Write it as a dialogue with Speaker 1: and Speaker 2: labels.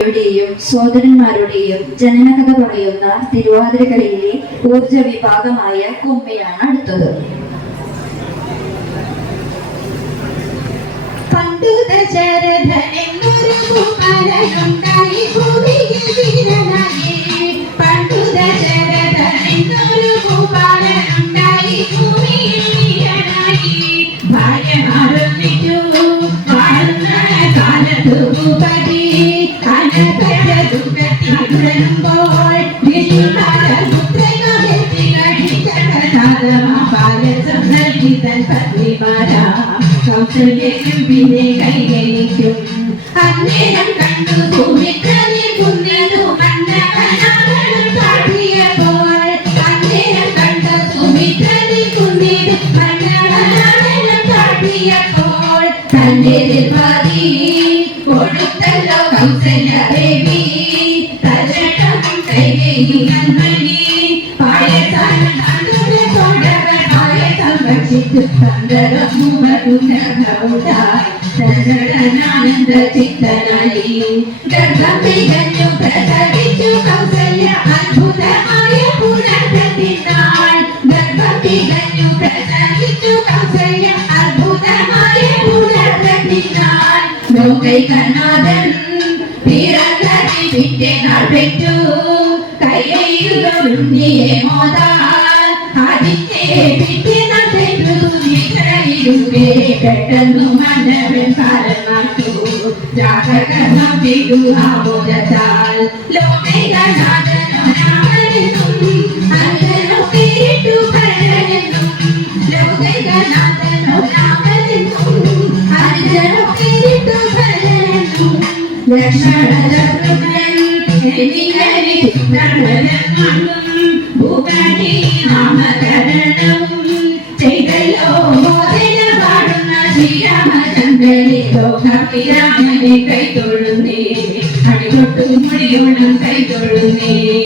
Speaker 1: യുടെയും സോദരന്മാരുടെയും ജനനകഥ പറയുന്ന തിരുവാതിരകളിയിലെ ഊർജ വിഭാഗമായ കുമ്മിയാണ് അടുത്തത്.
Speaker 2: പണ്ടു ദശരഥനെന്നൊരു നൽകി തൻ പത്നിമാരാ കൗസല്യക്കും പിന്നെ കൈകരിക്കും അന്നേരം കണ്ടു ഭൂമിക്കതിൽ കുന്നിതു മന്നകനാഥനും കാട്ടിയപ്പോൾ അന്നേരം കണ്ട സുമിത്രനിൽ കുന്നിതു മന്നകനാഥനും കാട്ടിയപ്പോൾ തന്റെ പാതി കൊടുത്തല്ലോ കൗസല്യ ദേവി. చంద్రనానంద చిత్తనై గర్భమిగన్యు ప్రసవించు కౌసల్య అద్భుతమాయ పునర్గతినాయ్ గర్భమిగన్యు ప్రసవించు కౌసల్య అద్భుతమాయ పునర్గతినాయ్ లోకైకనాథన్ பிறந்தனை விட்டு நாள் பெற்று கையில் நீயே மோதால் அதித்தே விட்டு നിദ്രയിലൂടെ പെട്ടെന്നു മന്നവൻ കാലമാറ്റു ജാതകർമ്മം വിടു ആമോദത്താൽ ലോകൈകനാഥനോ രാമനെന്നും അല്ലനോ പേരിട്ടു ഭരനെന്നും ലോകൈകനാഥനോ രാമനെന്നും അല്ലനോ പേരിട്ടു ഭരനെന്നും ലക്ഷണശത്രുഘ്നൻ എന്നിങ്ങനെ ശ്രീരാമചന്ദ്രനെ ലോകപിരാമനെ കൈതൊഴുന്നേ അടികൊട്ടു മുടിയോണം കൈതൊഴുന്നേ